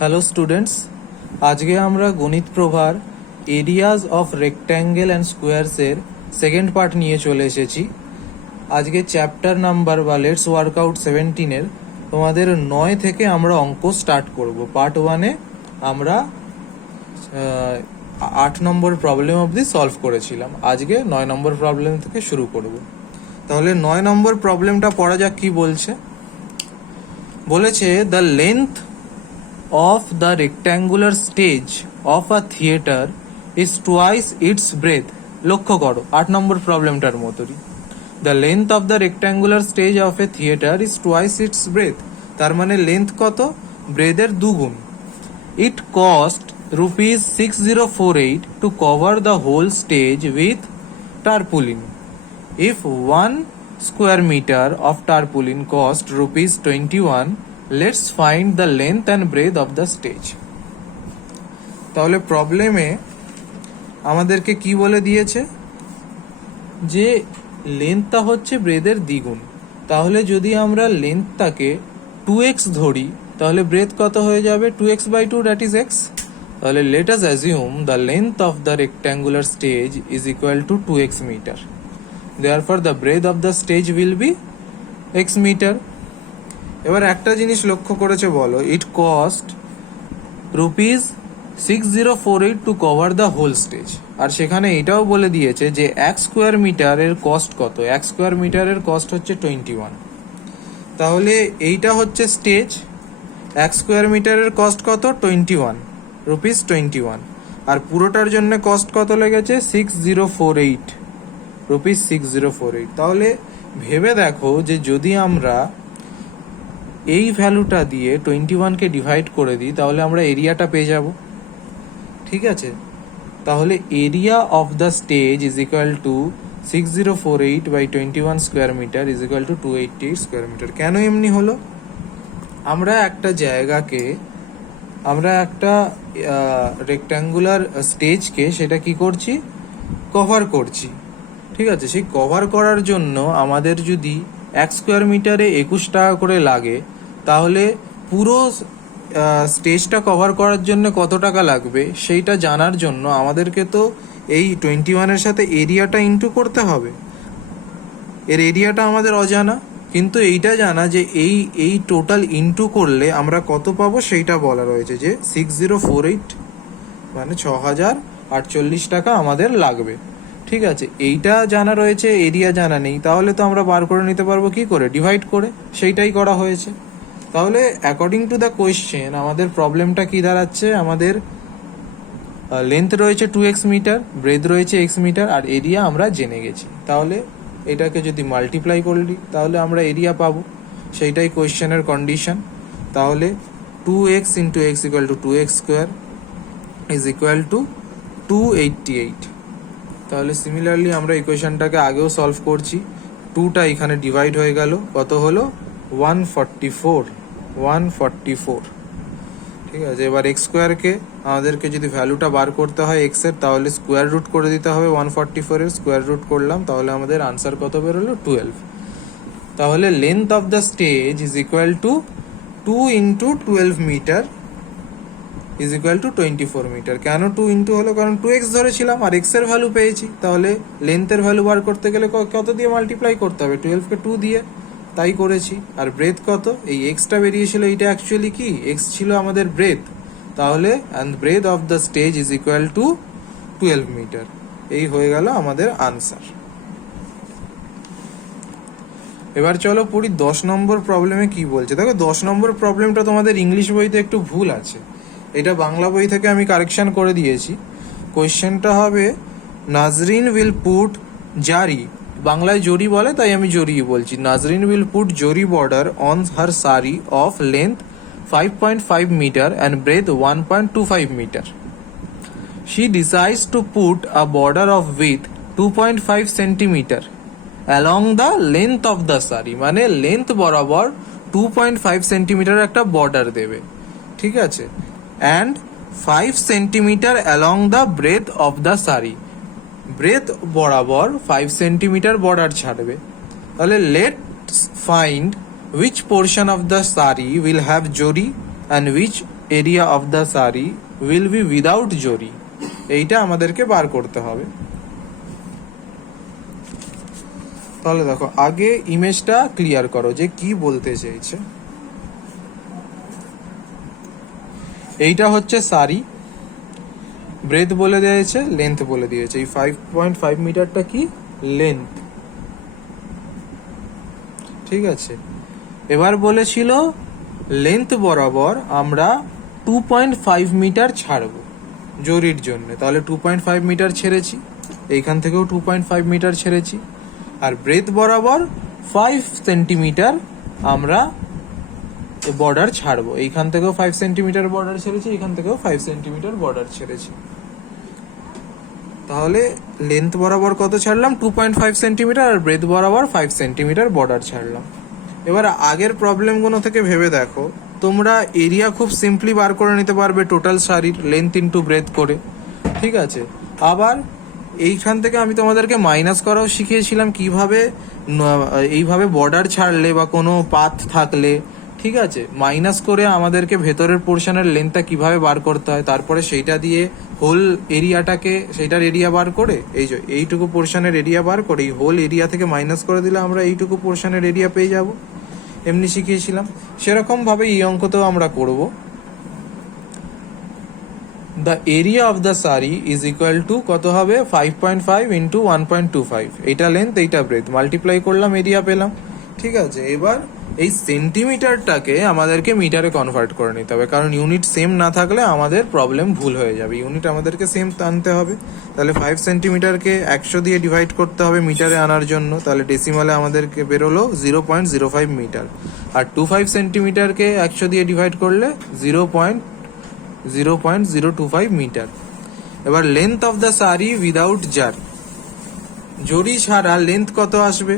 Hello students, আজকে আমরা গণিত প্রভার এরিয়াজ অফ রেক্ট্যাঙ্গেল অ্যান্ড স্কোয়ারসের সেকেন্ড পার্ট নিয়ে চলে এসেছি। আজকে চ্যাপ্টার নাম্বার বা লেটস ওয়ার্কআউট 17-এর তোমাদের 9 থেকে আমরা অঙ্ক স্টার্ট করব। পার্ট 1-এ আমরা 8 নম্বর প্রবলেম অবধি সলভ করেছিলাম। আজকে 9 নম্বর প্রবলেম থেকে শুরু করব। তাহলে 9 নম্বর প্রবলেমটা পড়া যাক। কি বলেছে the length of the rectangular stage of a theater is twice its breadth. লক্ষ্য করো 8 নম্বর প্রবলেমটার মতোই। The length of the rectangular stage of a theater is twice its breadth. তার মানে লেন্থ কত? ব্রেডের দুগুণ। It cost rupees 6048 to cover the whole stage with tarpaulin. If 1 square meter of tarpaulin cost rupees 21, let's find the length and breadth of the stage. তাহলে প্রবলেমে আমাদেরকে কি বলে দিয়েছে যে লেন্থটা হচ্ছে ব্রেডের দ্বিগুণ। তাহলে যদি আমরা লেন্থটাকে 2x ধরি তাহলে ব্রেড কত হয়ে যাবে? 2x/2, that is x। তাহলে let us assume the length of the rectangular stage is equal to 2x meter. Therefore the breadth of the stage will be x meter. এবার একটা জিনিস লক্ষ্য করেছে, বলো it cost rupees 6048 to cover the whole stage. আর সেখানে এটাও বলে দিয়েছে যে 1 স্কোয়ার মিটারের কস্ট কত? 1 স্কোয়ার মিটারের কস্ট হচ্ছে 21। তাহলে এইটা হচ্ছে স্টেজ, 1 স্কোয়ার মিটারের কস্ট কত? 21 রুপিস 21। আর পুরোটার জন্য কস্ট কত লেগেছে? 6048 রুপিস 6048। তাহলে ভেবে দেখো যে যদি আমরা এই ভ্যালুটা দিয়ে 21কে ডিভাইড করে দিই তাহলে আমরা এরিয়াটা পেয়ে যাব। ঠিক আছে, তাহলে area of the stage is equal to 6048/21 square metre is equal to 288 square metre. কেন এমনি হলো? আমরা একটা জায়গাকে, আমরা একটা রেক্ট্যাঙ্গুলার স্টেজকে সেটা কি করছি? কভার করছি। ঠিক আছে, সেই কভার করার জন্য আমাদের যদি 1 স্কোয়ার মিটারে 21 টাকা করে লাগে তাহলে পুরো স্টেজটা কভার করার জন্য কত টাকা লাগবে সেইটা জানার জন্য আমাদেরকে তো এই 21-এর সাথে এরিয়াটা ইনটু করতে হবে। এর এরিয়াটা আমাদের অজানা, কিন্তু এইটা জানা যে এই টোটাল ইনটু করলে আমরা কত পাবো সেইটা বলা রয়েছে যে 6048 মানে 6048 টাকা আমাদের লাগবে। ঠিক আছে, এইটা জানা রয়েছে, এরিয়া জানা নেই। তাহলে তো আমরা বার করে নিতে পারবো কি করে? ডিভাইড করে। সেইটাই করা হয়েছে। তাহলে অ্যাকর্ডিং টু দ্য কোয়েশ্চেন আমাদের প্রবলেমটা কি দাঁড়াচ্ছে? আমাদের লেন্থ রয়েছে 2x মিটার, ব্রেথ রয়েছে x মিটার, আর এরিয়া আমরা জেনে গেছি। তাহলে এটাকে যদি মাল্টিপ্লাই করলি তাহলে আমরা এরিয়া পাবো। সেইটাই কোয়েশ্চেনের কন্ডিশন। তাহলে 2x into x equal to 2x square is equal to 288। তাহলে সিমিলারলি আমরা ইকুয়েশনটাকে আগেও সলভ করছি। 2টা এখানে ডিভাইড হয়ে গেল, কত হলো? 144। ঠিক আছে, এবার এক্স স্কোয়ারকে আমাদেরকে যদি ভ্যালুটা বার করতে হয় এক্স এর, তাহলে স্কোয়ার রুট করে দিতে হবে 144-এর। স্কোয়ার রুট করলাম, তাহলে আমাদের আনসার কত বেরোলো? 12। তাহলে length of the stage is equal to 2 into 12 metre is equal to 24 metre. কেন 2 ইন্টু হলো? কারণ 2x ধরেছিলাম আর x এর ভ্যালু পেয়েছি। তাহলে লেন্থের ভ্যালু বার করতে গেলে কত দিয়ে মাল্টিপ্লাই করতে হবে? 12কে 2 দিয়ে, তাই করেছি। আর ব্রেথ কত? এই এক্সটা বেরিয়েছিল, এইটা অ্যাকচুয়ালি কি? এক্স ছিল আমাদের ব্রেথ। তাহলে and breadth of the stage is equal to 12 metre. এই হয়ে গেল আমাদের আনসার। এবার চলো পড়ি 10 নম্বর প্রবলেমে কি বলছে। দেখো 10 নম্বর প্রবলেমটা তোমাদের ইংলিশ বইতে একটু ভুল আছে, এটা বাংলা বই থেকে আমি কারেকশন করে দিয়েছি। কোয়েশ্চেনটা হবে নাজরিন উইল পুট জারি, বাংলায় জরি বলে তাই আমি জরি বলছি। Nazreen will put zari border on her sari of length 5.5 metre and breadth 1.25 metre. She decides to put a border of with 2.5 centimetre along the length of the sari, মানে লেন্থ বরাবর 2.5 সেন্টিমিটার একটা বর্ডার দেবে। ঠিক আছে, and 5 centimetre along the breadth of the sari, breadth বরাবর 5 centimetre border ছাড়বে। তাহলে let's find which portion of the sari will have jori and which area of the সারি উইল বি উইদাউট জরি, এইটা আমাদেরকে বার করতে হবে। তাহলে দেখো আগে ইমেজটা ক্লিয়ার করো যে কি বলতে চেয়েছে। এইটা হচ্ছে সারি, ব্রেথ বলে দিয়েছে, লেন্থ বলে দিয়েছে। এই 5.5 মিটারটা কি লেন্থ, ঠিক আছে। এবার বলেছিল লেন্থ বরাবর আমরা 2.5 মিটার ছাড়বো জরির জন্য, তাহলে 2.5 মিটার ছেড়েছি, এইখান থেকেও 2.5 মিটার ছেড়েছি। আর ব্রেথ বরাবর 5 সেন্টিমিটার আমরা বর্ডার ছাড়বো, এইখান থেকেও 5 সেন্টিমিটার বর্ডার ছেড়েছি, এখান থেকেও 5 সেন্টিমিটার বর্ডার ছেড়েছি। তাহলে লেন্থ বরাবর কত ছাড়লাম 2.5 সেন্টিমিটার, আর ব্রেথ বরাবর 5 সেন্টিমিটার বর্ডার ছাড়লাম। এবার আগের প্রবলেমগুলো থেকে ভেবে দেখো, তোমরা এরিয়া খুব সিম্পলি বার করে নিতে পারবে টোটাল শাড়ির লেন্থ ইন্টু ব্রেথ করে, ঠিক আছে। আবার এইখান থেকে আমি তোমাদেরকে মাইনাস করাও শিখিয়েছিলাম কিভাবে এইভাবে বর্ডার ছাড়লে বা কোনো পাথ থাকলে, ঠিক আছে, মাইনাস করে আমাদেরকে ভেতরের পোর্শনের লেন্থটা কিভাবে বার করতে হয়, তারপরে সেইটা দিয়ে হোল এরিয়াটাকে, সেইটার এরিয়া বার করে, এই যে এইটুকু পোর্শনের এরিয়া বার করে এই হোল এরিয়া থেকে মাইনাস করে দিলে আমরা এইটুকু পোর্শনের এরিয়া পেয়ে যাব, এমনি শিখিয়েছিলাম। সেরকম ভাবে এই অঙ্কতেও আমরা করব। দ্য এরিয়া অফ দ্য সারি ইজ ইকুয়াল টু কত হবে 5.5 ইন্টু 1.25, এইটা লেন্থ এইটা ব্রেথ, মাল্টিপ্লাই করলাম এরিয়া পেলাম, ঠিক আছে। এবার এই সেন্টিমিটারটাকে আমাদেরকে মিটারে কনভার্ট করে নিতে হবে, কারণ ইউনিট সেম না থাকলে আমাদের প্রবলেম ভুল হয়ে যাবে, ইউনিট আমাদেরকে সেম আনতে হবে। তাহলে 5 সেন্টিমিটারকে 100 দিয়ে ডিভাইড করতে হবে মিটারে আনার জন্য, তাহলে ডেসিমালে আমাদেরকে বেরোলো 0.05 মিটার। আর 25 সেন্টিমিটারকে 100 দিয়ে ডিভাইড করলে 0.025 মিটার। এবার লেন্থ অফ দ্য সারি উইদাউট জারি, জরি ছাড়া লেন্থ কত আসবে,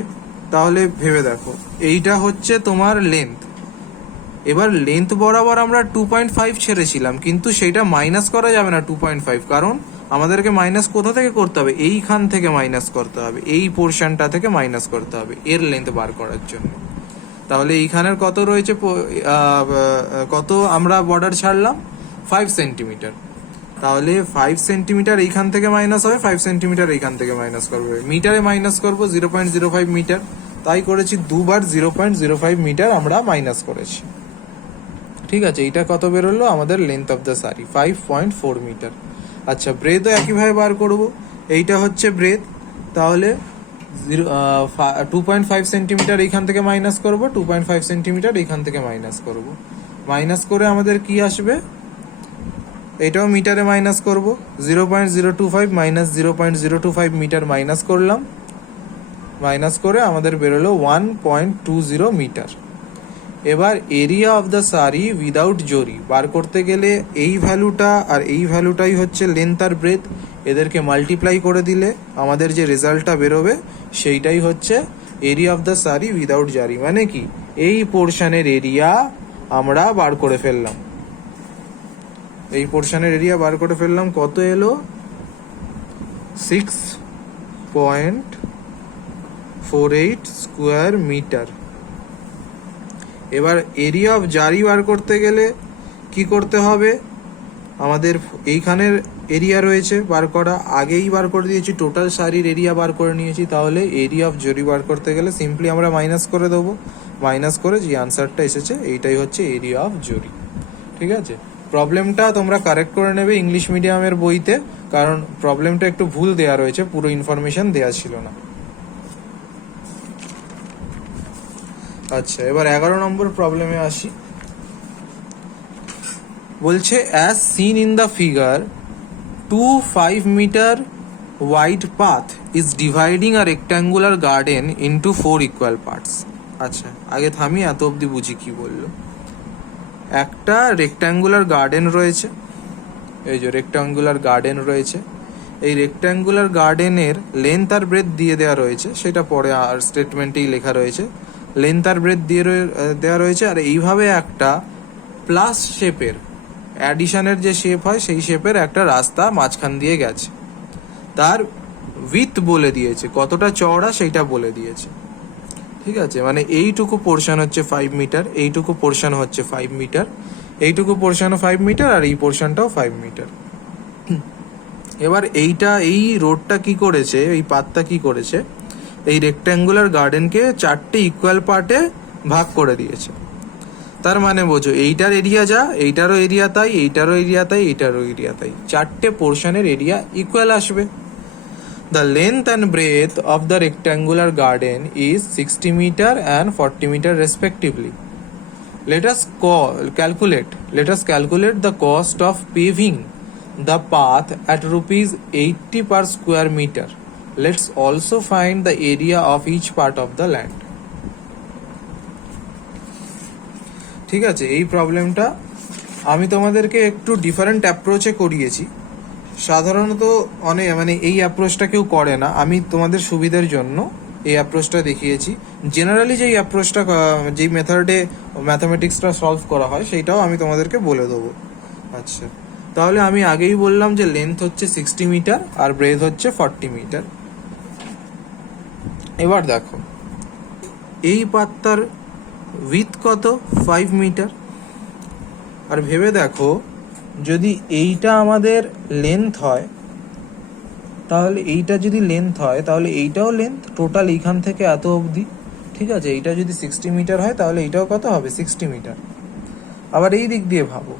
তাহলে ভেবে দেখো এইটা হচ্ছে তোমার লেন্থ। এবার লেন্থ বরাবর আমরা 2.5 ছেড়েছিলাম, কিন্তু সেইটা মাইনাস করা যাবে না 2.5, কারণ আমাদেরকে মাইনাস কোথা থেকে করতে হবে, এইখান থেকে মাইনাস করতে হবে, এই পোর্শনটা থেকে মাইনাস করতে হবে এর লেন্থ বার করার জন্য। তাহলে এইখানের কত রয়েছে, কত আমরা বর্ডার ছাড়লাম 5 সেন্টিমিটার, তাহলে 5 সেন্টিমিটার এইখান থেকে মাইনাস হবে, 5 সেন্টিমিটার এইখান থেকে মাইনাস করবো, মিটারে মাইনাস করবো 0.05 মিটার, তাই করেছি দুবার 0.05 মিটার আমরা মাইনাস করেছি, ঠিক আছে। এইটা কত বেরোলো আমাদের লেন্থ অফ দ্য সারি 5.4 মিটার। আচ্ছা, ব্রেথও একইভাবে বার করব, এইটা হচ্ছে ব্রেথ, তাহলে 2.5 সেন্টিমিটার এইখান থেকে মাইনাস করব, 2.5 সেন্টিমিটার এইখান থেকে মাইনাস করব, মাইনাস করে আমাদের কি আসবে, এটাও মিটারে মাইনাস করব, 0.025 মাইনাস 0.025 মিটার মাইনাস করলাম, মাইনাস করে আমাদের বেরোলো 1.20 মিটার। এবার এরিয়া অফ দ্য সারি উইদাউট জরি বার করতে গেলে এই ভ্যালুটা আর এই ভ্যালুটাই হচ্ছে লেন্থ আর ব্রেথ, এদেরকে মাল্টিপ্লাই করে দিলে আমাদের যে রেজাল্টটা বেরোবে সেইটাই হচ্ছে এরিয়া অফ দ্য সারি উইদাউট জারি। মানে কি, এই পোর্শনের এরিয়া আমরা বার করে ফেললাম, এই পোর্শনের এরিয়া বার করে ফেললাম, কত এলো 6.48 স্কোয়ার মিটার। এবার এরিয়া অফ জারি বার করতে গেলে কি করতে হবে, আমাদের এইখানের এরিয়া রয়েছে বার করা, আগেই বার করে দিয়েছি, টোটাল শাড়ির এরিয়া বার করে নিয়েছি, তাহলে এরিয়া অফ জরি বার করতে গেলে সিম্পলি আমরা মাইনাস করে দেবো, মাইনাস করে যে আনসারটা এসেছে এইটাই হচ্ছে এরিয়া অফ জরি, ঠিক আছে। প্রবলেমটা তোমরা কারেক্ট করে নেবে ইংলিশ মিডিয়ামের বইতে, কারণ প্রবলেমটা একটু ভুল দেওয়া রয়েছে, পুরো ইনফরমেশন দেওয়া ছিল না। আচ্ছা, এবার 11 নম্বর প্রবলেমে আসি। বলছে as seen in the figure 2 5 metre wide path is dividing a rectangular garden into 4 equal parts. আচ্ছা, আগে থামি, এত অবধি বুঝি কি বললো। একটা রেক্ট্যাঙ্গুলার গার্ডেন রয়েছে, এই যে রেক্ট্যাঙ্গুলার গার্ডেন রয়েছে, এই রেক্ট্যাঙ্গুলার গার্ডেনের লেন্থ আর ব্রেথ দিয়ে দেওয়া রয়েছে, সেটা পরে আর স্টেটমেন্টেই লেখা রয়েছে, লেন্থ আর ব্রেথ দিয়ে দেওয়া রয়েছে। আর এইভাবে একটা প্লাস শেপের, অ্যাডিশনের যে শেপ হয় সেই শেপের একটা রাস্তা মাঝখান দিয়ে গেছে, তার উইথ বলে দিয়েছে, কতটা চওড়া সেইটা বলে দিয়েছে, ঠিক আছে। মানে এইটুকু পোর্শন হচ্ছে 5 মিটার, এইটুকু পোর্শন হচ্ছে 5 মিটার, এইটুকু পোর্শনও 5 মিটার আর এই পোর্শনটাও 5 মিটার। এবার এই রোডটা কি করেছে, এই পাতটা কি করেছে, এই রেক্ট্যাঙ্গুলার গার্ডেনকে 4টে ইকুয়াল পার্টে ভাগ করে দিয়েছে। তার মানে বোঝো, এইটার এরিয়া যা, এইটারও এরিয়া তাই, এইটারও এরিয়া তাই, এইটারও এরিয়া তাই, 4টে পোর্শনের এরিয়া ইকুয়াল আসবে। The length and breadth of the rectangular garden is 60 meter and 40 meter respectively. Let us calculate the cost of paving the path at rupees 80 per square meter. Let's also find the area of each part of the land. ঠিক আছে, এই প্রবলেমটা আমি তোমাদেরকে একটু different অ্যাপ্রোচে করিয়েছি। সাধারণত এই অ্যাপ্রোচটা কেউ করে না, আমি তোমাদের সুবিধার জন্য এই অ্যাপ্রোচটা দেখিয়েছি। জেনারেলি যেই অ্যাপ্রোচটা, যেই মেথডে ম্যাথামেটিক্সটা সলভ করা হয়, সেইটাও আমি তোমাদেরকে বলে দেবো। আচ্ছা, তাহলে আমি আগেই বললাম যে লেন্থ হচ্ছে 60 মিটার আর ব্রেথ হচ্ছে 40 মিটার। এবার দেখো, এই পাত্তার উইথ কত, 5 মিটার। আর ভেবে দেখো, যদি এইটা আমাদের লেন্থ হয়, তাহলে এইটা যদি লেন্থ হয় তাহলে এইটাও লেন্থ, টোটাল এইখান থেকে এত অবধি। ঠিক আছে, এইটা যদি 60 মিটার হয় তাহলে এইটাও কত হবে, 60 মিটার। আবার এই দিক দিয়ে ভাবো,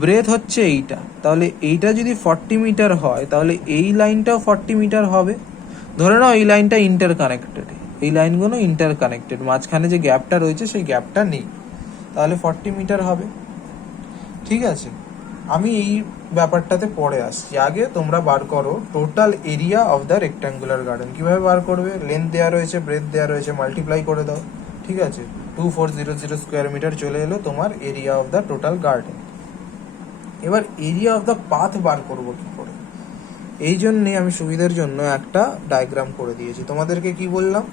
ব্রেথ হচ্ছে এইটা, তাহলে এইটা যদি 40 মিটার হয় তাহলে এই লাইনটাও 40 মিটার হবে। ধরে নাও এই লাইনটা ইন্টারকানেক্টেড, এই লাইনগুলো ইন্টারকানেক্টেড, মাঝখানে যে গ্যাপটা রয়েছে সেই গ্যাপটা নেই, তাহলে 40 মিটার হবে। ঠিক আছে, আমি এই ব্যাপারটাতে পরে আসছি। আগে তোমরা বার করো total area of the rectangular garden. কিভাবে বার করবে, লেন্থ দেওয়া রয়েছে, ব্রেথ দেওয়া রয়েছে, মাল্টিপ্লাই করে দাও। ঠিক আছে, 2400 স্কোয়ার মিটার চলে এলো তোমার area of the total garden. এবার এরিয়া অফ দ্য পাথ বার করবো কি করে, এই জন্যে আমি সুবিধার জন্য একটা ডায়াগ্রাম করে দিয়েছি। তোমাদেরকে কি বললাম,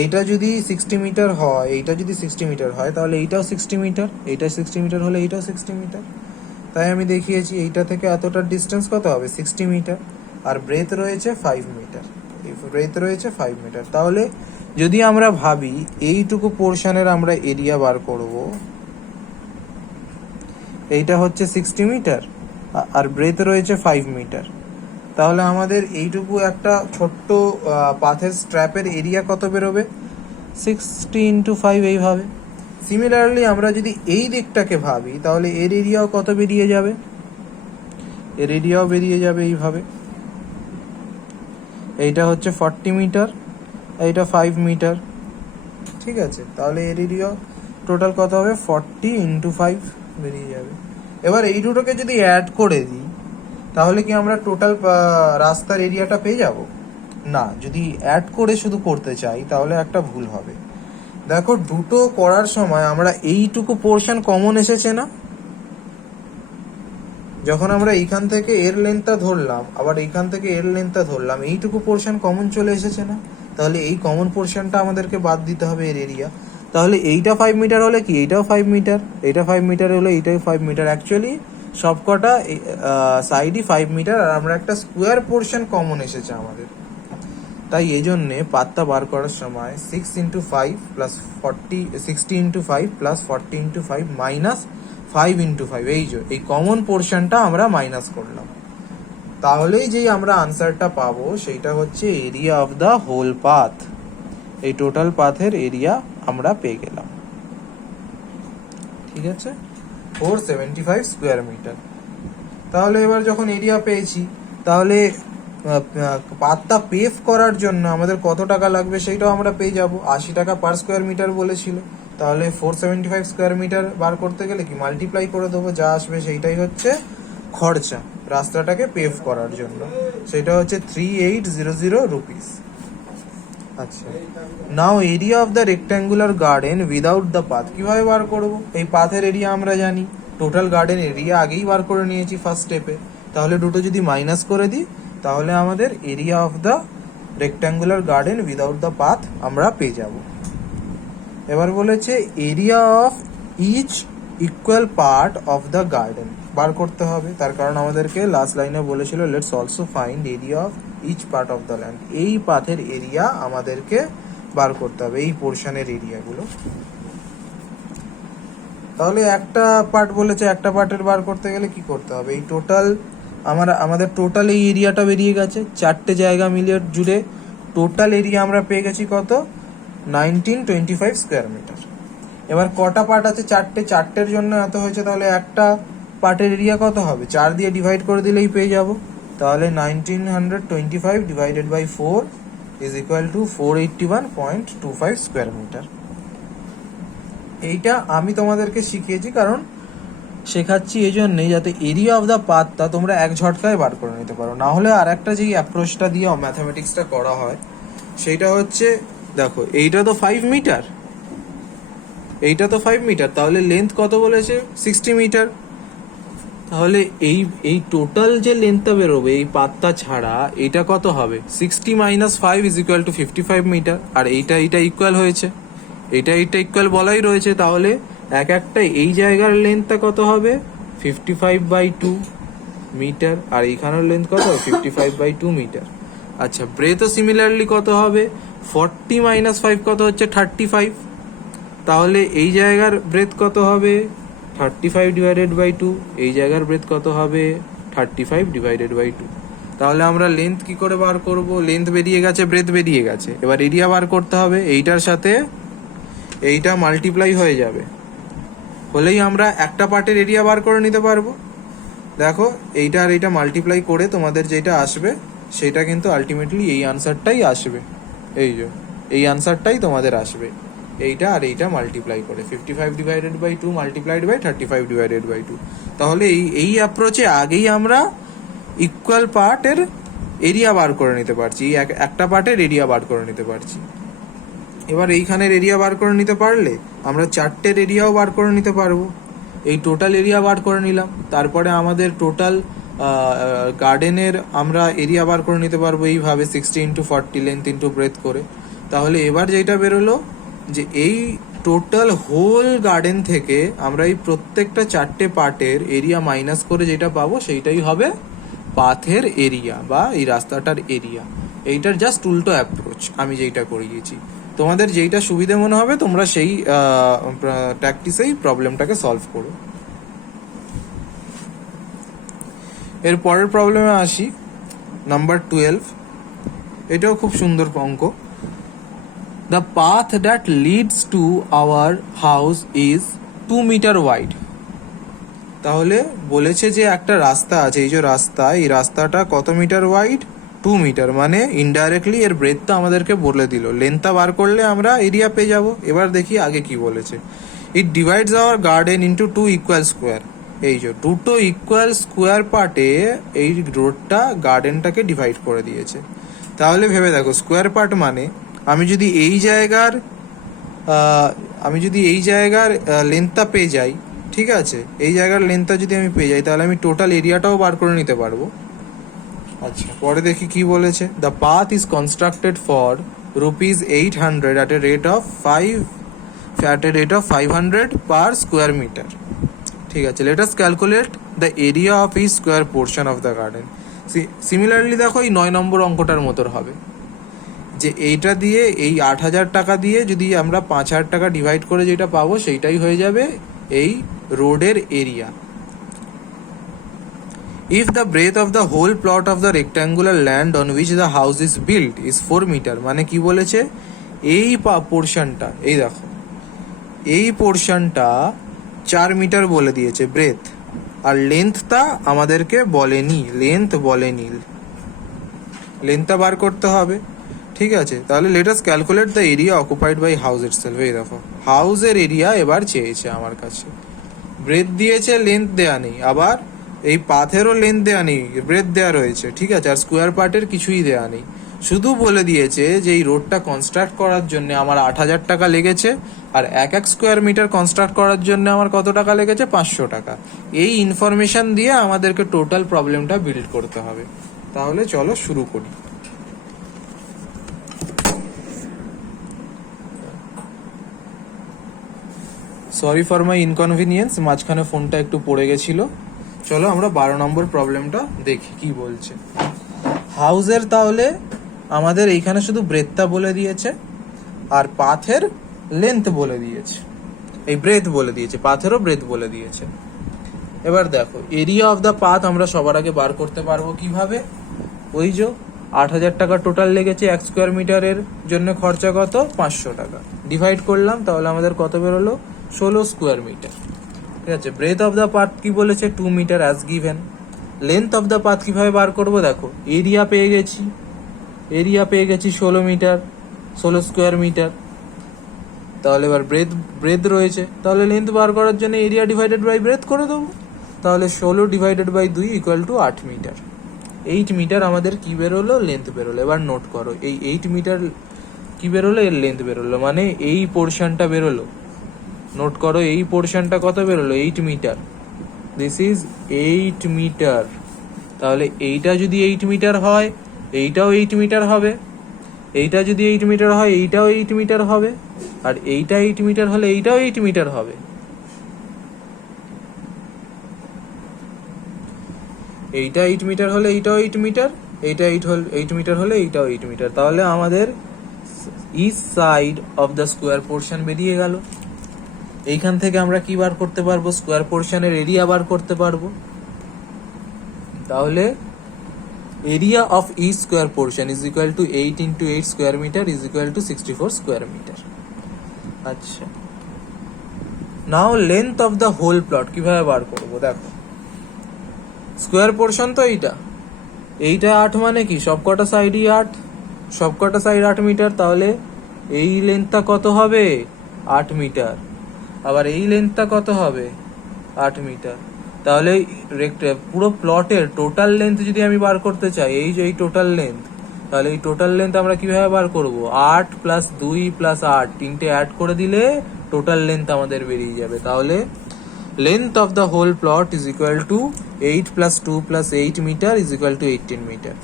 এইটা যদি 60 মিটার হয়, এইটা যদি 60 মিটার হয় তাহলে এইটাও 60 মিটার, এইটা 60 মিটার হলে এইটাও 60 মিটার। তাই আমি দেখিয়েছি এইটা থেকে এতটার ডিস্টেন্স কত হবে, 60 মিটার। আর ব্রেথ রয়েছে 5 মিটার, ব্রেথ রয়েছে 5 মিটার। তাহলে যদি আমরা ভাবি এইটুকু পোর্শনের আমরা এরিয়া বার করব, এইটা হচ্ছে 60 মিটার আর ব্রেথ রয়েছে 5 মিটার, তাহলে আমাদের এইটুকু একটা ছোট্ট পাথের স্ট্র্যাপের এরিয়া কত বেরোবে, 60 ইন্টু 5 এইভাবে। সিমিলারলি আমরা যদি এই দিকটাকে ভাবি তাহলে এর এরিয়াও কত বেরিয়ে যাবে, এর এরিয়াও বেরিয়ে যাবে এইভাবে। এইটা হচ্ছে 40 মিটার, এইটা 5 মিটার। ঠিক আছে, তাহলে এর এরিয়া টোটাল কত হবে, 40 ইন্টু 5 বেরিয়ে যাবে। এবার এই দুটোকে যদি অ্যাড করে দিই তাহলে কি আমরা টোটাল রাস্তার এরিয়াটা পেয়ে যাব? না, যদি অ্যাড করে শুধু করতে চাই তাহলে একটা ভুল হবে। দেখো, দুটো করার সময় আমরা এইটুকু পোর্শন কমন এসেছে না, যখন আমরা এইখান থেকে এর লেন্থটা ধরলাম আবার এইখান থেকে এর লেন্থটা ধরলাম, এইটুকু পোর্শন কমন চলে এসেছে না, তাহলে এই কমন পোর্শনটা আমাদেরকে বাদ দিতে হবে এর এরিয়া। তাহলে এইটা 5 মিটার হলে কি এইটাও 5 মিটার, এইটা 5 মিটার হলে এইটাও 5 মিটার। অ্যাকচুয়ালি সবকটা সাইডই 5 মিটার আর আমরা একটা স্কোয়ার পোর্শন কমন এসেছে আমাদের। তাই এই জন্যে পাতটা বার করার সময় 6 into 5 plus 60 into 5 plus 40 into 5 minus 5 into 5, এই কমন পোর্শনটা আমরা মাইনাস করলাম। তাহলেই যেই আমরা আনসারটা পাবো সেইটা হচ্ছে area of the whole path. এই টোটাল পাথের এরিয়া আমরা পেয়ে গেলাম। ঠিক আছে, 475 স্কোয়ার মিটার। তাহলে এবার যখন এরিয়া পেয়েছি, তাহলে পাতটা পেভ করার জন্য আমাদের কত টাকা লাগবে সেইটাও আমরা পেয়ে যাব। 80 টাকা পার স্কোয়ার মিটার বলেছিল, তাহলে 475 স্কোয়ার মিটার বার করতে গেলে কি মাল্টিপ্লাই করে দেবো, যা আসবে সেইটাই হচ্ছে খরচা রাস্তাটাকে পেভ করার জন্য, সেটা হচ্ছে 3800 রুপিস। আচ্ছা, now area of the rectangular garden without the path কিভাবে বার করব? এই পাথের এরিয়া আমরা জানি, টোটাল গার্ডেন এরিয়া আগেই বার করে নিয়েছি ফার্স্ট স্টেপে। তাহলে দুটো যদি মাইনাস করে দিই তাহলে আমাদের area of the rectangular garden without the path আমরা পেয়ে যাব। এবার বলেছে area of each equal part of the garden বার করতে হবে। তার কারণ আমাদেরকে লাস্ট লাইনে বলেছিল let's also find area of each part of the land. এই পাথের এরিয়া আমাদেরকে বার করতে হবে, এই পোর্শনের এরিয়াগুলো। তাহলে একটা পার্ট বলেছে, একটা পার্টের বার করতে গেলে কি করতে হবে? এই টোটাল আমাদের টোটাল এই এরিয়াটা বেরিয়ে গেছে, চারটে জায়গা মিলিয়ে জুড়ে টোটাল এরিয়া আমরা পেয়ে গেছি কত? 1925 স্কোয়ার মিটার। এবার কটা পার্ট আছে? চারটে, চারটের জন্য এত হয়েছে, তাহলে একটা পার্টের এরিয়া কত হবে? 4 দিয়ে ডিভাইড করে দিলেই পেয়ে যাব। তাহলে 1925 divided by 4 is equal to 481.25 square metre. এইটা আমি তোমাদেরকে শিখিয়েছি, কারণ শেখাচ্ছি এই জন্যই যাতে এরিয়া অফ দ্য পাথটা তোমরা এক ঝটকায় বার করে নিতে পারো। না হলে আর একটা যেই অ্যাপ্রোচটা দিয়ে ম্যাথামেটিক্সটা করা হয় সেইটা হচ্ছে, দেখো এইটা তো 5 মিটার, এইটা তো 5 মিটার, তাহলে লেন্থ কত বলেছে? 60 মিটার। তাহলে এই এই টোটাল যে লেন্থটা বেরোবে এই পাতটা ছাড়া এটা কত হবে? 60 minus 5 is equal to 55 metre. আর এইটা ইকুয়াল হয়েছে, এইটা ইকুয়াল বলাই রয়েছে। তাহলে এক একটা এই জায়গার লেন্থটা কত হবে? 55/2 মিটার। আর এইখানের লেন্থ কত? 55/2 মিটার। আচ্ছা, ব্রেথও সিমিলারলি কত হবে? 40 মাইনাস 5 কত হচ্ছে? 35। তাহলে এই জায়গার ব্রেথ কত হবে? 35 ডিভাইডেড বাই 2। এই জায়গার ব্রেথ কত হবে? 35 ডিভাইডেড বাই 2। তাহলে আমরা লেন্থ কি করে বার করব? লেন্থ বেরিয়ে গেছে, ব্রেথ বেরিয়ে গেছে, এবার এরিয়া বার করতে হবে। এইটার সাথে এইটা মাল্টিপ্লাই হয়ে যাবে, হলেই আমরা একটা পার্টের এরিয়া বার করে নিতে পারবো। দেখো এইটা আর এইটা মাল্টিপ্লাই করে তোমাদের যেটা আসবে সেটা কিন্তু আলটিমেটলি এই আনসারটাই আসবে। এই আনসারটাই তোমাদের আসবে, এইটা আর এইটা মাল্টিপ্লাই করে 55 divided by 2 multiplied by 35 divided by 2। তাহলে এই অ্যাপ্রোচে আগেই আমরা ইকুয়াল পার্টের এরিয়া বার করে নিতে পারছি, একটা পার্টের এরিয়া বার করে নিতে পারছি। এবার এইখানের এরিয়া বার করে নিতে পারলে আমরা চারটের এরিয়াও বার করে নিতে পারবো। এই টোটাল এরিয়া বার করে নিলাম, তারপরে আমাদের টোটাল গার্ডেনের আমরা এরিয়া বার করে নিতে পারবো এইভাবে 60 ইন্টু 40 লেন্থ ইন্টু ব্রেথ করে। তাহলে এবার যেটা বেরোলো যে এই টোটাল হোল গার্ডেন থেকে আমরা এই প্রত্যেকটা চারটে পার্টের এরিয়া মাইনাস করে যেটা পাবো সেইটাই হবে পাথের এরিয়া বা এই রাস্তাটার এরিয়া। এইটার জাস্ট উল্টো অ্যাপ্রোচ আমি যেইটা করিয়েছি। তোমাদের যেইটা সুবিধে মনে হবে তোমরা সেই প্র্যাকটিসেই প্রবলেমটাকে সলভ করো। এর পরের প্রবলেমে আসি, নাম্বার 12। এটাও খুব সুন্দর অঙ্ক। The path that leads to our house is 2 metre wide. তাহলে বলেছে যে একটা রাস্তা আছে, এই যে রাস্তা, এই রাস্তাটা কত মিটার ওয়াইড? 2 মিটার। মানে ইনডাইরেক্টলি এর ব্রেথটা আমাদেরকে বলে দিল, লেন্থটা বার করলে আমরা এরিয়া পেয়ে যাব। এবার দেখি আগে কি বলেছে। It divides our garden into 2 equal square. এই যে দুটো ইকুয়াল স্কোয়ার পার্টে এই রোডটা গার্ডেনটাকে ডিভাইড করে দিয়েছে। তাহলে ভেবে দেখো, স্কোয়ার পার্ট মানে আমি যদি এই জায়গার লেন্থটা পেয়ে যাই, ঠিক আছে, এই জায়গার লেন্থটা যদি আমি পেয়ে যাই তাহলে আমি টোটাল এরিয়াটাও বার করে নিতে পারবো। আচ্ছা, পরে দেখি কি বলেছে। The path is constructed for ₹800 at a rate of 500 per square metre. ঠিক আছে, let us calculate the area of এই square portion of the garden. Similarly দেখো এই 9 নম্বর অঙ্কটার মতোর হবে, যে এইটা দিয়ে এই 8,000 টাকা দিয়ে যদি আমরা 5,000 টাকা ডিভাইড করে যেটা পাবো সেইটাই হয়ে যাবে এই রোডের area. If the breadth of the whole plot of the rectangular land on which the house is build is 4 metre. মানে কি বলেছে, এই পোর্শনটা, এই দেখো এই পোর্শনটা 4 মিটার বলে দিয়েছে ব্রেথ, আর লেন্থটা আমাদেরকে বলেনি, লেন্থটা বার করতে হবে। ঠিক আছে, তাহলে let us calculate the area occupied by house itself. এই দেখো হাউসের এরিয়া এবার চেয়েছে আমার কাছে, ব্রেথ দিয়েছে, লেন্থ দেয়া নেই, আবার এই পাথেরও লেন্থ দেয়া নেই, ব্রেথ দেয়া রয়েছে। ঠিক আছে, আর স্কোয়ার পার্টের কিছুই দেয়া নেই, শুধু বলে দিয়েছে যে এই রোডটা কনস্ট্রাক্ট করার জন্য আমার 8,000 টাকা লেগেছে, আর এক স্কোয়ার মিটার কনস্ট্রাক্ট করার জন্য আমার কত টাকা লেগেছে? 500 টাকা। এই ইনফরমেশন দিয়ে আমাদেরকে টোটাল প্রবলেমটা বিল্ড করতে হবে। তাহলে চলো শুরু করি। সরি ফর মাই ইনকনভিনিয়েন্স, মাঝখানে ফোনটা একটু পড়ে গেছিল। চলো আমরা 12 নম্বর প্রবলেমটা দেখি কি বলছে। হাউসের তাহলে আমাদের এইখানে শুধু ব্রেথটা বলে দিয়েছে আর পাথের লেন্থ বলে দিয়েছে। এই ব্রেথ বলে দিয়েছে, পাথেরও ব্রেথ বলে দিয়েছে। এবার দেখো এরিয়া অফ দ্য পাথ আমরা সবার আগে বার করতে পারবো কিভাবে, ওই যে 8,000 টাকা টোটাল লেগেছে 1 স্কোয়ার মিটারের জন্য, খরচা কত 500 টাকা, ডিভাইড করলাম তাহলে আমাদের কত বেরোলো 16 স্কোয়ার মিটার। ঠিক আছে, ব্রেথ অফ দ্য পাথ কি বলেছে 2 metre as given. Length of the path কিভাবে বার করবো, দেখো এরিয়া পেয়ে গেছি, 16 মিটার, 16 স্কোয়ার মিটার। তাহলে এবার ব্রেথ রয়েছে, তাহলে লেন্থ বার করার জন্য এরিয়া ডিভাইডেড বাই ব্রেথ করে দেবো, তাহলে 16 divided by 2 equal to 8 metre. 8 metre আমাদের কি বেরোলো, লেন্থ বেরোলো। এবার নোট করো, এই 8 মিটার কি বেরোলো, এর লেন্থ বেরোলো, মানে এই পোর্শনটা বেরোলো। নোট করো এই পোর্শনটা কত বেরোলো, 8 মিটার, দিস ইজ 8 মিটার। তাহলে এইটা যদি 8 মিটার হয় এইটাও 8 মিটার হবে, এইটা যদি 8 মিটার হয় এইটাও 8 মিটার হবে, আর এইটা 8 মিটার হলে এইটাও 8 মিটার হবে। এইটা 8 মিটার হলে এইটাও 8 মিটার, এইটা 8 মিটার হলে এইটাও 8 মিটার। তাহলে আমাদের each side of the square portion বেরিয়ে গেল। এইখান থেকে আমরা কি বার করতে পারবো, স্কোয়ার পোর্শনের এরিয়া বার করতে পারবো। তাহলে area of each square portion is equal to 8 into 8 square metre is equal to 64 square metre. আচ্ছা, now length of the whole plot কিভাবে বার করবো, দেখো স্কোয়ার পোর্শন তো এইটা 8 মানে কি সবকটা সাইডই 8, সবকটা সাইড 8 মিটার, তাহলে এই লেন্থটা কত হবে 8 মিটার, আবার এই লেন্থটা কত হবে 8 মিটার। তাহলে পুরো প্লটের টোটাল লেন্থ যদি আমি বার করতে চাই, এই যে এই টোটাল লেন্থ, তাহলে এই টোটাল লেন্থ আমরা কিভাবে বার করব, 8 প্লাস 2 প্লাস 8 তিনটে অ্যাড করে দিলে টোটাল লেন্থ আমাদের বেরিয়ে যাবে। তাহলে length of the whole plot is equal to 8 plus 2 plus 8 metre is equal to 18 metre.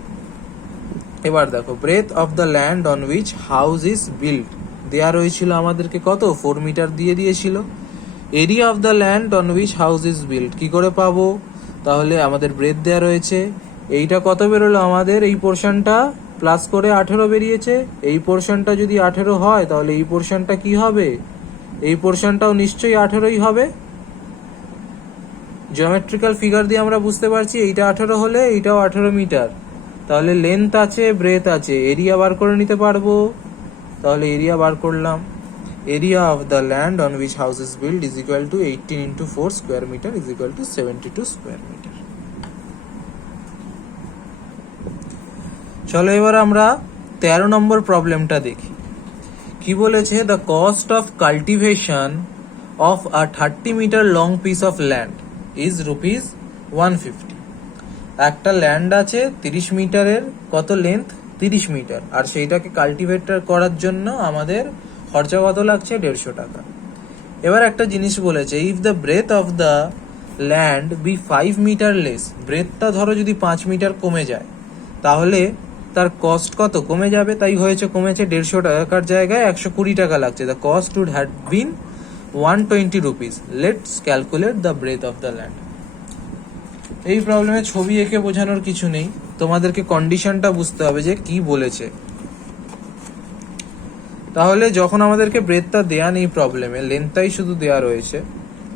এবার দেখো breadth of the land on which house is build দেয়া রয়েছিল আমাদেরকে কত 4 মিটার দিয়ে দিয়েছিল। Area of the land on which house is build কি করে পাবো, তাহলে আমাদের ব্রেথ দেয়া রয়েছে, এইটা কত বেরোলো আমাদের, এই পোর্শনটা প্লাস করে 18 বেরিয়েছে, এই পোর্শনটা যদি 18 হয় তাহলে এই পোর্শনটা কি হবে, এই পোর্শনটাও নিশ্চয়ই 18ই হবে। জিওমেট্রিক্যাল ফিগার দিয়ে আমরা বুঝতে পারছি এইটা 18 হলে এইটাও 18 মিটার, তাহলে লেন্থ আছে ব্রেথ আছে, এরিয়া বার করে নিতে পারবো। তাহলে এরিয়া বার করলাম, area of the land on which house is build is equal to 18 into 4 square metre is equal to 72 square metre. চলো এবার আমরা 13 নম্বর প্রবলেমটা দেখি। কি বলেছে, the cost of cultivation of a 30 metre long piece of land is rupees 150। একটা land আছে 30 মিটারের, কত লেন্থ 30 মিটার, আর সেইটাকে কাল্টিভেট করার জন্য আমাদের খরচা কত লাগছে 150 টাকা। এবার একটা জিনিস বলেছে, if the breadth of the land be 5 metre less, ব্রেথটা ধরো যদি 5 মিটার কমে যায় তাহলে তার কস্ট কত কমে যাবে, তাই হয়েছে কমেছে 150 টাকার জায়গায় 120 টাকা লাগছে। The cost would had been 120 rupees, let's calculate the breadth of the land. এই প্রবলেমে ছবি এঁকে বোঝানোর কিছু নেই, তোমাদেরকে কন্ডিশনটা বুঝতে হবে যে কি বলেছে। তাহলে যখন আমাদেরকে ব্রেথটা দেয়া নেই প্রবলেমে, লেন্থটাই শুধু দেয়া রয়েছে,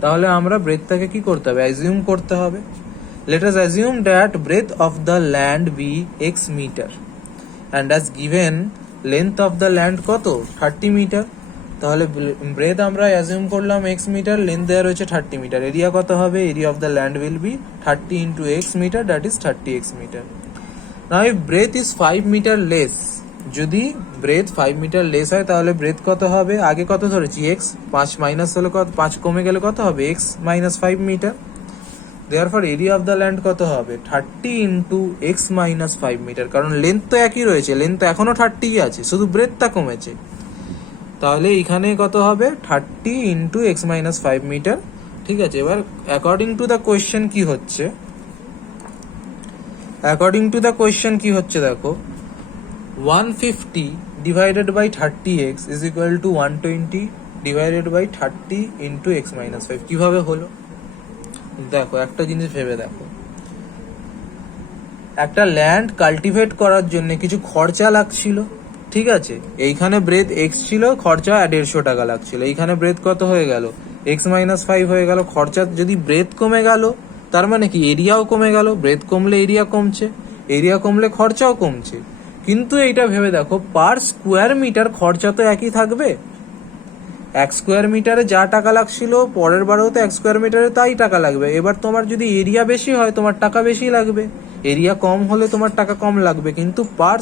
তাহলে আমরা ব্রেথটাকে কি করতে হবে, অ্যাজিউম করতে হবে। Let us assume that breadth of the land be x metre and as given length of the land কত 30 মিটার। তাহলে ব্রেথ আমরা অ্যাজিউম করলাম x মিটার, লেন্থ দেওয়া রয়েছে 30 মিটার, এরিয়া কত হবে, area of the land will be 30 into x metre, that is 30x metre. Now if breadth is 5 metre less, যদি breadth 5 metre less হয় তাহলে ব্রেথ কত হবে, আগে কত ধরেছি x, 5 মাইনাস হলে কত, 5 কমে গেলে কত হবে x minus 5 metre. Therefore area of the land কত হবে 30 ইন্টু x মাইনাস 5 মিটার, কারণ লেন্থ তো একই রয়েছে, লেন্থ তো এখনো 30ই আছে, শুধু ব্রেথটা কমেছে। তাহলে এখানে কত হবে 30 ইন্টু x মাইনাস 5 মিটার। ঠিক আছে, এবার অ্যাকর্ডিং টু দ্য কোয়েশ্চেন কি হচ্ছে, দেখো 150 divided by 30x is equal to 120 divided by 30 into x minus 5। কিভাবে হলো দেখো, একটা জিনিস ভেবে দেখো, একটা ল্যান্ড কাল্টিভেট করার জন্য কিছু খরচা লাগছিল, ঠিক আছে, এইখানে ব্রেথ x ছিল, খরচা 150 টাকা লাগছিল, এইখানে ব্রেথ কত হয়ে গেল এক্স মাইনাস ফাইভ হয়ে গেল। খরচা যদি ব্রেথ কমে গেল তার মানে কি এরিয়াও কমে গেল, ব্রেথ কমলে এরিয়া কমছে, এরিয়া কমলে খরচাও কমছে। কিন্তু এইটা ভেবে দেখো পার স্কোয়ার মিটার খরচা তো একই থাকবে। 1 স্কোয়ার মিটারে যা টাকা লাগছিল পরের বারেও তো 1 স্কোয়ার মিটারে তাই টাকা লাগবে। এবার তোমার যদি এরিয়া বেশি হয় তোমার টাকা বেশি লাগবে, এরিয়া কম হলে তোমার টাকা কম লাগবে। কিন্তু পার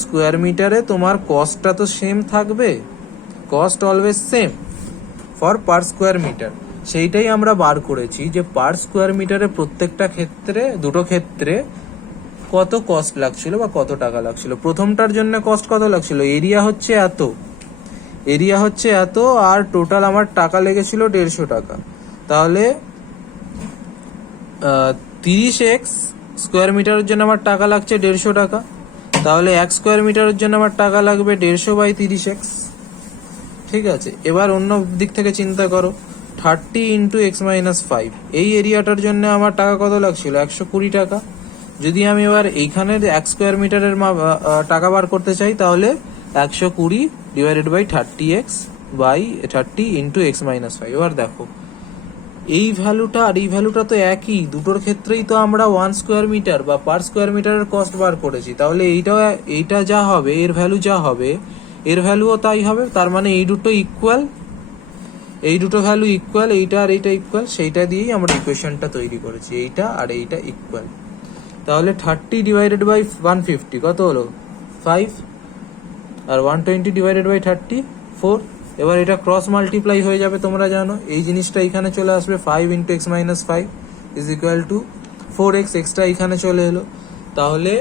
স্কোয়ার মিটারে তোমার কস্টটা তো সেম থাকবে, cost always same for per square metre. সেইটাই আমরা বার করেছি যে পার স্কোয়ার মিটারে প্রত্যেকটা ক্ষেত্রে, দুটো ক্ষেত্রে কত কস্ট লাগছিল বা কত টাকা লাগছিল। প্রথমটার জন্য কস্ট কত লাগছিল, এরিয়া হচ্ছে এত আর টোটাল আমার টাকা লেগেছিল 150 টাকা। তাহলে 30x স্কোয়ার মিটারের জন্য আমার টাকা লাগছে 150 টাকা। তাহলে 1 স্কোয়ার মিটারের জন্য আমার টাকা লাগবে 150/30x। ঠিক আছে, এবার অন্য দিক থেকে চিন্তা করো, 30 ইন্টু এক্স মাইনাস 5, এই এরিয়াটার জন্য আমার টাকা কত লাগছিল 120 টাকা। যদি আমি এবার এইখানে 1 স্কোয়ার মিটারের টাকা বার করতে চাই তাহলে 120 divided by 30x/30 into x minus 5। এবার দেখো এই ভ্যালুটা আর এই ভ্যালুটা তো একই, দুটোর ক্ষেত্রেই তো আমরা 1 স্কোয়ার মিটার বা পার স্কোয়ার মিটারের কস্ট বার করেছি। তাহলে এইটা যা হবে, এর ভ্যালু যা হবে এর ভ্যালুও তাই হবে। তার মানে এই দুটো ইকুয়াল, এই দুটো ভ্যালু ইকুয়াল, এইটা আর এইটা ইকুয়াল। সেইটা দিয়েই আমরা ইকুয়েশনটা তৈরি করেছি, এইটা আর এইটা ইকুয়াল। তাহলে 30 ডিভাইডেড বাই 150 কত হলো 5, আর 120 ডিভাইডেড বাই 30 4। এবার এটা ক্রস মাল্টিপ্লাই হয়ে যাবে, তোমরা জানো এই জিনিসটা এখানে চলে আসবে 5 into x minus 5 is equal two 4x। Extra এখানে চলে এলো, তাহলে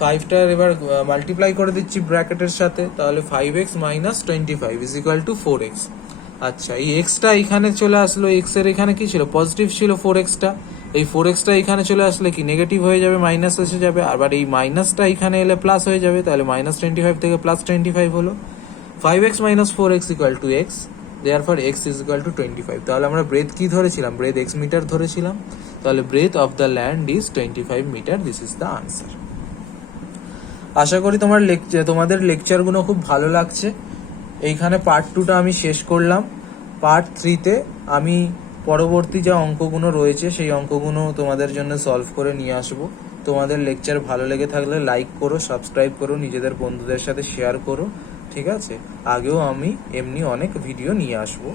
5টার এবার মাল্টিপ্লাই করে দিচ্ছি ব্র্যাকেটের সাথে, তাহলে 5x minus 25 is equal two 4x। আচ্ছা, এই এক্সটা এখানে চলে আসলো, এক্স এর এখানে কি ছিল পজিটিভ ছিল 4xটা, এই 4xটা এখানে চলে আসলে কি নেগেটিভ হয়ে যাবে, মাইনাস এসে যাবে। আবার এই মাইনাসটা এখানে এলে প্লাস হয়ে যাবে, তাহলে মাইনাস 25 থেকে প্লাস 25 হলো। 5x minus 4x equal to x, therefore x is equal two 25। তাহলে আমরা ব্রেথ কি ধরেছিলাম, ব্রেথ x মিটার ধরেছিলাম। তাহলে breadth of the land is 25 metre. This is the answer. আশা করি তোমাদের লেকচারগুলো খুব ভালো লাগছে। এইখানে পার্ট 2টা আমি শেষ করলাম। পার্ট 3তে আমি পরবর্তী যা অঙ্কগুলো রয়েছে সেই অঙ্কগুলো তোমাদের জন্য সলভ করে নিয়ে আসবো। তোমাদের লেকচার ভালো লেগে থাকলে লাইক করো, সাবস্ক্রাইব করো, নিজেদের বন্ধুদের সাথে শেয়ার করো। ঠিক আছে, আগেও আমি এমনি অনেক ভিডিও নিয়ে আসবো।